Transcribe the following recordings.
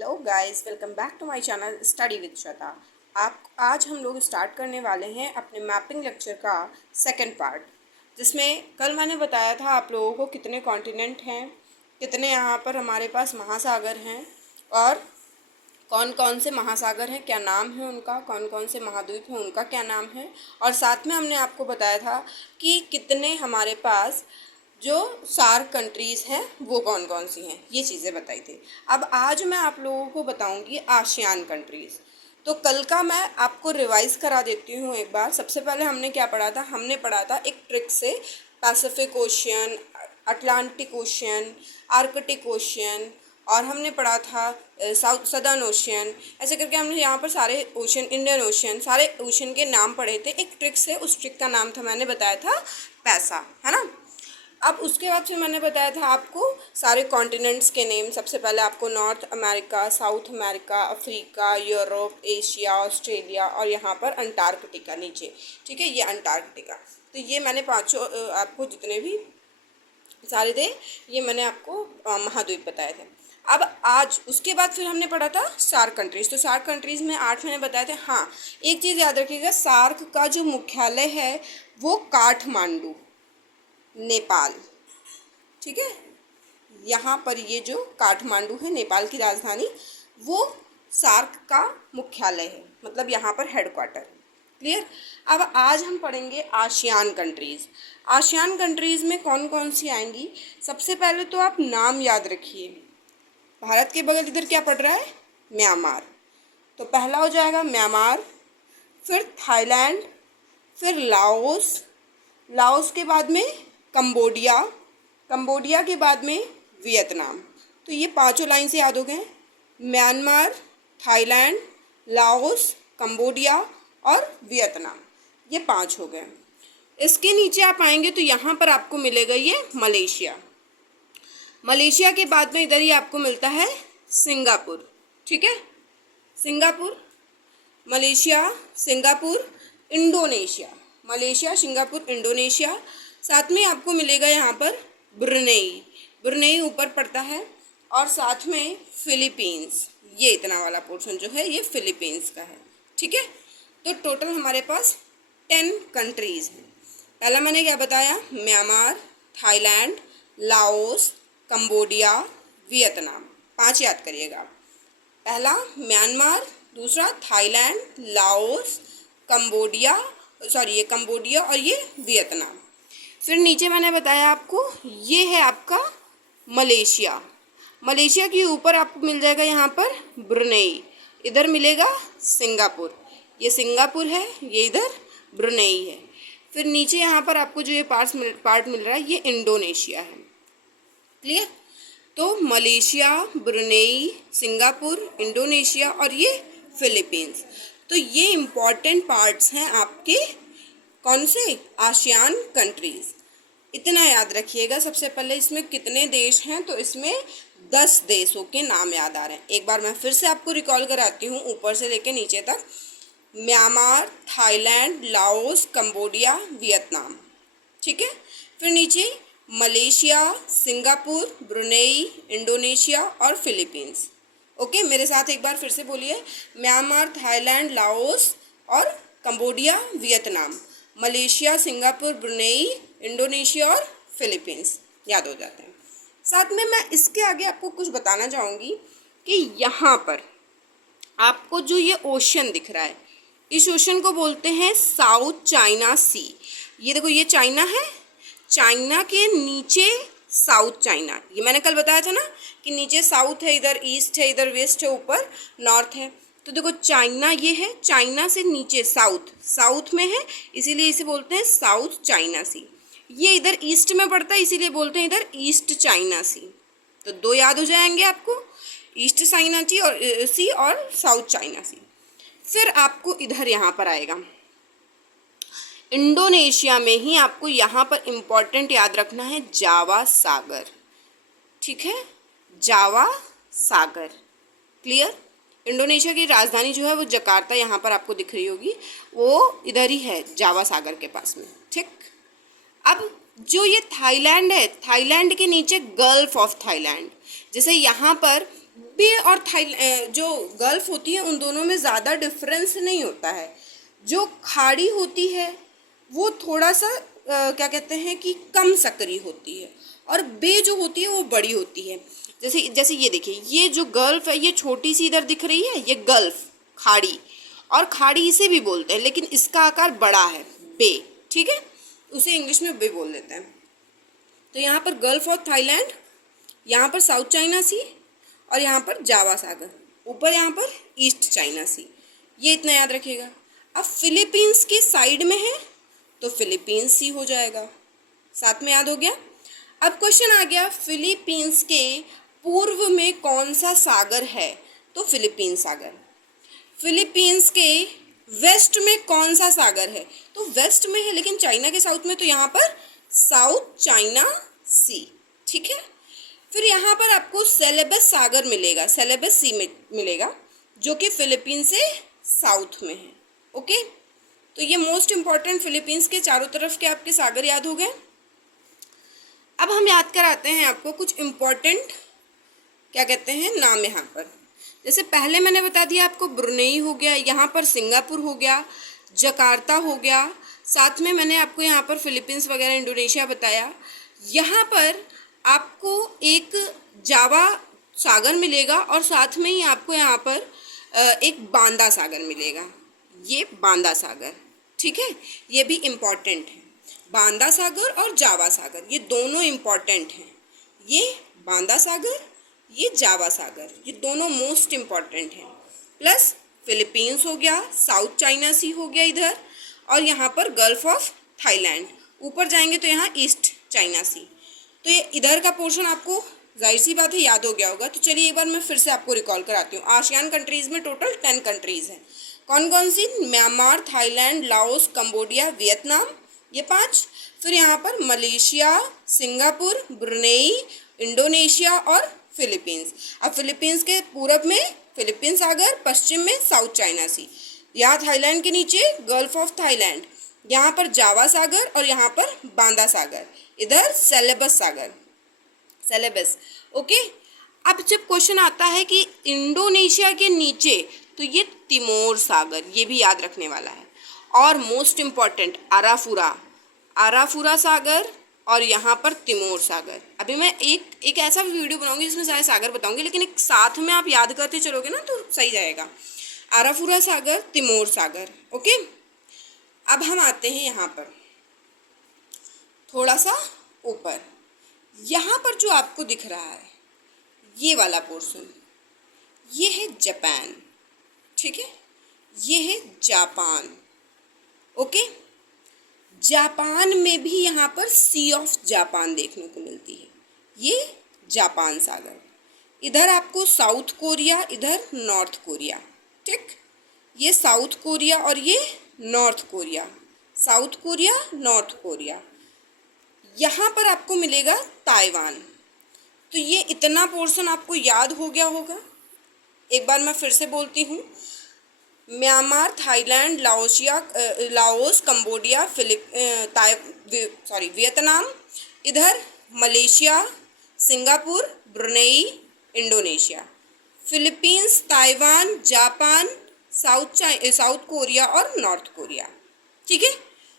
Hello guys, welcome back to my channel study with Shweta. आप आज हम लोग स्टार्ट करने वाले हैं अपने मैपिंग लेक्चर का सेकंड पार्ट, जिसमें कल मैंने बताया था आप लोगों को कितने कॉन्टिनेंट हैं, कितने यहाँ पर हमारे पास महासागर हैं और कौन कौन से महासागर हैं, क्या नाम है उनका, कौन कौन से महाद्वीप हैं उनका क्या नाम है। और साथ में हमने आपको बताया था कि कितने हमारे पास जो सार्क कंट्रीज़ हैं वो कौन कौन सी हैं, ये चीज़ें बताई थी। अब आज मैं आप लोगों को बताऊंगी आसियान कंट्रीज़। तो कल का मैं आपको रिवाइज़ करा देती हूँ एक बार। सबसे पहले हमने क्या पढ़ा था, हमने पढ़ा था एक ट्रिक से Pacific ocean, Atlantic ocean, Arctic ocean, और हमने पढ़ा था साउथ सदर्न ओशियन। ऐसे करके हमने यहाँ पर सारे ओशियन, इंडियन ओशियन, सारे ओशियन के नाम पढ़े थे एक ट्रिक से। उस ट्रिक का नाम था, मैंने बताया था पैसा, है ना। अब उसके बाद फिर मैंने बताया था आपको सारे कॉन्टिनेंट्स के नेम। सबसे पहले आपको north America, south America, Africa, Europe, Asia, Australia और यहाँ पर अंटार्कटिका नीचे, ठीक है, ये अंटार्कटिका। तो ये मैंने पांचों आपको जितने भी सारे थे ये मैंने आपको महाद्वीप बताए थे। अब आज उसके बाद फिर हमने पढ़ा था सार्क कंट्रीज़। तो सार्क कंट्रीज़ में 8 मैंने बताए थे। हाँ, एक चीज़ याद रखिएगा, सार्क का जो मुख्यालय है वो काठमांडू, नेपाल, ठीक है। यहाँ पर ये जो काठमांडू है नेपाल की राजधानी, वो सार्क का मुख्यालय है, मतलब यहाँ पर हेडक्वार्टर। क्लियर। अब आज हम पढ़ेंगे आसियान कंट्रीज़। आसियान कंट्रीज़ में कौन कौन सी आएंगी। सबसे पहले तो आप नाम याद रखिए। भारत के बगल इधर क्या पड़ रहा है, म्यांमार, तो पहला हो जाएगा म्यांमार, फिर थाईलैंड, फिर लाओस, लाओस के बाद में कंबोडिया, कंबोडिया के बाद में वियतनाम। तो ये पांचों लाइन से याद हो गए, म्यांमार, थाईलैंड, लाओस, कंबोडिया और वियतनाम, ये 5 हो गए। इसके नीचे आप आएंगे तो यहाँ पर आपको मिलेगा ये मलेशिया। मलेशिया के बाद में इधर ही आपको मिलता है सिंगापुर, ठीक है, Singapore, Malaysia, Singapore, Indonesia, Malaysia, Singapore, Indonesia. साथ में आपको मिलेगा यहाँ पर ब्रुनेई, ब्रुनेई ऊपर पड़ता है, और साथ में फिलीपींस, ये इतना वाला पोर्शन जो है ये फिलीपींस का है, ठीक है। तो टोटल हमारे पास 10 कंट्रीज़ हैं। पहला मैंने क्या बताया, Myanmar, Thailand, Laos, Cambodia, Vietnam, 5 याद करिएगा। पहला म्यांमार, दूसरा थाईलैंड, लाओस, कंबोडिया, ये कंबोडिया और ये वियतनाम। फिर नीचे मैंने बताया आपको ये है आपका मलेशिया। मलेशिया के ऊपर आपको मिल जाएगा यहाँ पर ब्रुनेई, इधर मिलेगा सिंगापुर, ये सिंगापुर है, ये इधर ब्रुनेई है। फिर नीचे यहाँ पर आपको जो ये पार्ट मिल रहा है ये इंडोनेशिया है। क्लियर। तो मलेशिया, ब्रुनेई, सिंगापुर, इंडोनेशिया और ये फिलीपींस। तो ये इम्पॉर्टेंट पार्ट्स हैं आपके कौन से, आसियान कंट्रीज़। इतना याद रखिएगा। सबसे पहले इसमें कितने देश हैं, तो इसमें 10 देशों के नाम याद आ रहे हैं। एक बार मैं फिर से आपको रिकॉल कराती हूँ ऊपर से लेके नीचे तक। Myanmar, Thailand, Laos, Cambodia, Vietnam, ठीक है। फिर नीचे मलेशिया, सिंगापुर, ब्रुनेई, इंडोनेशिया और फिलीपींस। ओके, मेरे साथ एक बार फिर से बोलिए, म्यांमार, थाईलैंड, लाओस और Cambodia, Vietnam, Malaysia, Singapore, Brunei, Indonesia और फिलीपींस, याद हो जाते हैं। साथ में मैं इसके आगे आपको कुछ बताना चाहूँगी कि यहाँ पर आपको जो ये ओशन दिख रहा है, इस ओशन को बोलते हैं साउथ चाइना सी। ये देखो, ये चाइना है, चाइना के नीचे साउथ चाइना, ये मैंने कल बताया था ना कि नीचे साउथ है, इधर ईस्ट है, इधर वेस्ट है, ऊपर नॉर्थ है। तो देखो चाइना ये है, चाइना से नीचे साउथ, साउथ में है, इसीलिए इसे बोलते हैं साउथ चाइना सी। ये इधर ईस्ट में पड़ता है, इसीलिए बोलते हैं इधर ईस्ट चाइना सी। तो 2 याद हो जाएंगे आपको, ईस्ट चाइना सी और साउथ चाइना सी। फिर आपको इधर यहाँ पर आएगा इंडोनेशिया में ही आपको यहाँ पर इम्पॉर्टेंट याद रखना है जावा सागर, ठीक है, जावा सागर। क्लियर। इंडोनेशिया की राजधानी जो है वो जकार्ता यहाँ पर आपको दिख रही होगी, वो इधर ही है जावा सागर के पास में, ठीक। अब जो ये थाईलैंड है, थाईलैंड के नीचे गल्फ ऑफ थाईलैंड, जैसे यहाँ पर बे और थाईलैंड जो गल्फ होती है उन दोनों में ज़्यादा डिफरेंस नहीं होता है। जो खाड़ी होती है वो थोड़ा सा क्या कहते हैं कि कम सकरी होती है, और बे जो होती है वो बड़ी होती है। जैसे जैसे ये देखिए, ये जो गल्फ है ये छोटी सी इधर दिख रही है, ये गल्फ खाड़ी, और खाड़ी इसे भी बोलते हैं लेकिन इसका आकार बड़ा है, बे, ठीक है, उसे इंग्लिश में बे बोल देते हैं। तो यहाँ पर गल्फ ऑफ थाईलैंड, यहाँ पर साउथ चाइना सी, और यहाँ पर जावा सागर, ऊपर यहाँ पर ईस्ट चाइना सी, ये इतना याद रखिएगा। अब फिलीपींस के साइड में है तो फिलीपींस सी हो जाएगा, साथ में याद हो गया। अब क्वेश्चन आ गया, फिलीपींस के पूर्व में कौन सा सागर है, तो फिलीपींस सागर। फिलीपींस के वेस्ट में कौन सा सागर है, तो वेस्ट में है लेकिन चाइना के साउथ में, तो यहाँ पर साउथ चाइना सी, ठीक है। फिर यहाँ पर आपको सेलेबस सागर मिलेगा, सेलेबस सी में मिलेगा, जो कि फिलीपींस से साउथ में है, ओके। तो ये मोस्ट इम्पॉर्टेंट फिलीपींस के चारों तरफ के आपके सागर याद हो गए। अब हम याद कराते हैं आपको कुछ इम्पॉर्टेंट क्या कहते हैं नाम यहाँ पर। जैसे पहले मैंने बता दिया आपको, ब्रुनेई हो गया, यहाँ पर सिंगापुर हो गया, जकार्ता हो गया, साथ में मैंने आपको यहाँ पर फिलीपींस वगैरह इंडोनेशिया बताया। यहाँ पर आपको एक जावा सागर मिलेगा और साथ में ही आपको यहाँ पर एक बांदा सागर मिलेगा, ये बांदा सागर, ठीक है, ये भी इम्पॉर्टेंट है। बांदा सागर और जावा सागर ये दोनों इम्पॉर्टेंट हैं। ये बांदा सागर, ये जावा सागर, ये दोनों मोस्ट इम्पॉर्टेंट हैं। प्लस फिलीपींस हो गया, साउथ चाइना सी हो गया इधर, और यहाँ पर गल्फ ऑफ थाईलैंड, ऊपर जाएंगे तो यहाँ ईस्ट चाइना सी। तो ये इधर का पोर्शन आपको जाहिर सी बात है याद हो गया होगा। तो चलिए एक बार मैं फिर से आपको रिकॉल कराती हूँ। आसियान कंट्रीज़ में टोटल 10 कंट्रीज़ हैं। कौन कौन सी? Myanmar, Thailand, Laos, Cambodia, Vietnam, ये 5। फिर यहाँ पर मलेशिया, सिंगापुर, ब्रुनेई, इंडोनेशिया और फिलीपींस। अब फिलीपींस के पूरब में फिलीपींस सागर, पश्चिम में साउथ चाइना सी, यहाँ थाईलैंड के नीचे गल्फ ऑफ थाईलैंड, यहाँ पर जावा सागर और यहाँ पर बांदा सागर, इधर सेलेबस सागर, सेलेबस, ओके। अब जब क्वेश्चन आता है कि इंडोनेशिया के नीचे, तो ये तिमोर सागर, ये भी याद रखने वाला है। और मोस्ट इम्पॉर्टेंट आराफुरा, आराफुरा सागर, और यहाँ पर तिमोर सागर। अभी मैं एक ऐसा वीडियो बनाऊंगी जिसमें सारे सागर बताऊंगी, लेकिन एक साथ में आप याद करते चलोगे ना तो सही जाएगा। आराफुरा सागर, तिमोर सागर, ओके। अब हम आते हैं यहाँ पर थोड़ा सा ऊपर, यहाँ पर जो आपको दिख रहा है ये वाला पोर्शन, ये है जापान, ठीक है, ये है जापान, ओके। जापान में भी यहाँ पर सी ऑफ जापान देखने को मिलती है, ये जापान सागर। इधर आपको साउथ कोरिया, इधर नॉर्थ कोरिया, ठीक, ये साउथ कोरिया और ये north Korea, South Korea, north Korea. यहाँ पर आपको मिलेगा ताइवान। तो ये इतना पोर्शन आपको याद हो गया होगा। एक बार मैं फिर से बोलती हूँ, Myanmar, Thailand, Laos, Cambodia, Vietnam, इधर Malaysia, Singapore, Brunei, Indonesia, Philippines, Taiwan, Japan, South Korea और नॉर्थ कोरिया, ठीक है।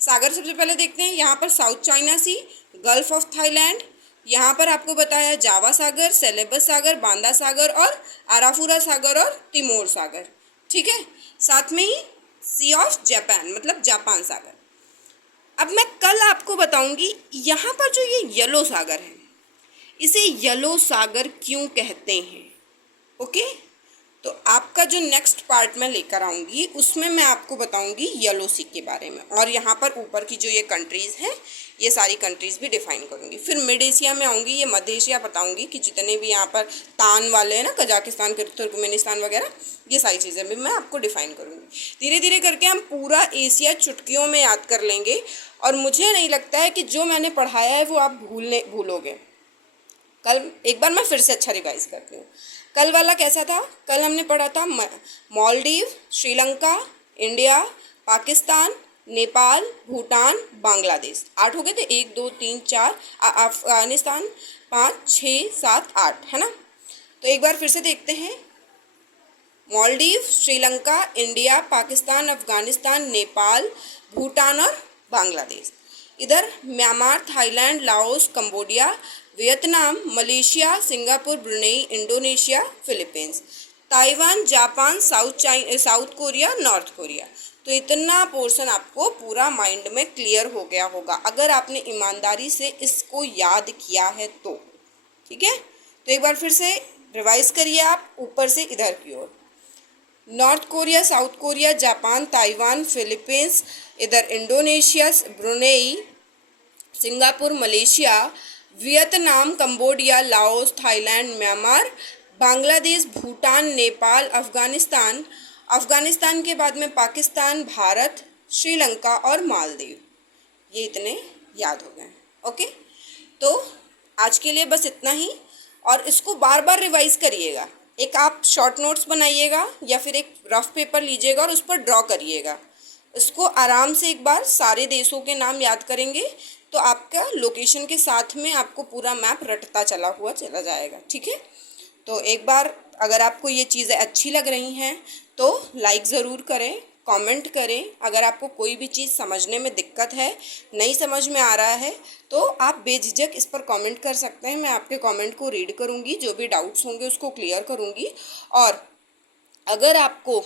सागर सबसे पहले देखते हैं, यहाँ पर South China Sea, Gulf of Thailand, यहाँ पर आपको बताया जावा सागर, सेलेबस सागर, बांदा सागर और आराफुरा सागर और तिमोर सागर, ठीक है। साथ में ही सी ऑफ जापान मतलब जापान सागर। अब मैं कल आपको बताऊंगी यहाँ पर जो ये येलो सागर है, इसे येलो सागर क्यों कहते हैं, ओके। तो आपका जो नेक्स्ट पार्ट में लेकर आऊँगी उसमें मैं आपको बताऊंगी येलो सी के बारे में, और यहाँ पर ऊपर की जो ये कंट्रीज़ हैं ये सारी कंट्रीज़ भी डिफाइन करूँगी। फिर मिड एशिया में आऊँगी, ये मध्य एशिया बताऊँगी कि जितने भी यहाँ पर तान वाले हैं ना, कजाकिस्तान, तुर्कमेनिस्तान वगैरह, ये सारी चीज़ें भी मैं आपको डिफाइन करूँगी। धीरे धीरे करके हम पूरा एशिया चुटकियों में याद कर लेंगे, और मुझे नहीं लगता है कि जो मैंने पढ़ाया है वो आप भूलोगे। कल एक बार मैं फिर से अच्छा रिवाइज करती हूँ। कल वाला कैसा था? कल हमने पढ़ा था मालदीव, श्रीलंका, इंडिया, पाकिस्तान, नेपाल, भूटान, बांग्लादेश। 8 हो गए थे, 1 2 3 4, अफगानिस्तान 5 6 7 8, है ना। तो एक बार फिर से देखते हैं। मालदीव, श्रीलंका, इंडिया, पाकिस्तान, अफगानिस्तान, नेपाल, भूटान और बांग्लादेश। इधर Myanmar, Thailand, Laos, Cambodia, Vietnam, Malaysia, Singapore, Brunei, Indonesia, Philippines, Taiwan, Japan, South Korea, north Korea. तो इतना पोर्शन आपको पूरा माइंड में क्लियर हो गया होगा अगर आपने ईमानदारी से इसको याद किया है तो। ठीक है, तो एक बार फिर से रिवाइज करिए आप ऊपर से इधर की ओर। North Korea, South Korea, Japan, Taiwan, Philippines, इधर Indonesia, Brunei, Singapore, Malaysia, Vietnam, Cambodia, Laos, Thailand, Myanmar, Bangladesh, Bhutan, Nepal, Afghanistan. Afghanistan के बाद में पाकिस्तान, भारत, श्रीलंका और मालदीव। ये इतने याद हो गए। ओके, तो आज के लिए बस इतना ही, और इसको बार बार रिवाइज करिएगा। एक आप शॉर्ट नोट्स बनाइएगा या फिर एक रफ पेपर लीजिएगा और उस पर ड्रॉ करिएगा। इसको आराम से एक बार सारे देशों के नाम याद करेंगे तो आपका लोकेशन के साथ में आपको पूरा मैप रटता चला हुआ चला जाएगा। ठीक है, तो एक बार अगर आपको ये चीज़ें अच्छी लग रही हैं तो लाइक ज़रूर करें, कमेंट करें। अगर आपको कोई भी चीज़ समझने में दिक्कत है, नहीं समझ में आ रहा है, तो आप बेझिझक इस पर कमेंट कर सकते हैं। मैं आपके कमेंट को रीड करूँगी, जो भी डाउट्स होंगे उसको क्लियर करूँगी। और अगर आपको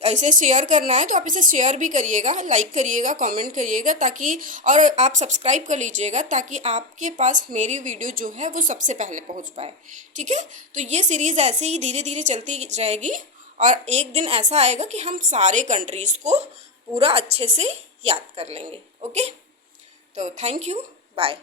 ऐसे शेयर करना है तो आप इसे शेयर भी करिएगा, लाइक करिएगा, कमेंट करिएगा, ताकि और आप सब्सक्राइब कर लीजिएगा ताकि आपके पास मेरी वीडियो जो है वो सबसे पहले पहुंच पाए। ठीक है, तो ये सीरीज़ ऐसे ही धीरे धीरे चलती रहेगी और एक दिन ऐसा आएगा कि हम सारे कंट्रीज़ को पूरा अच्छे से याद कर लेंगे। ओके, तो थैंक यू, बाय।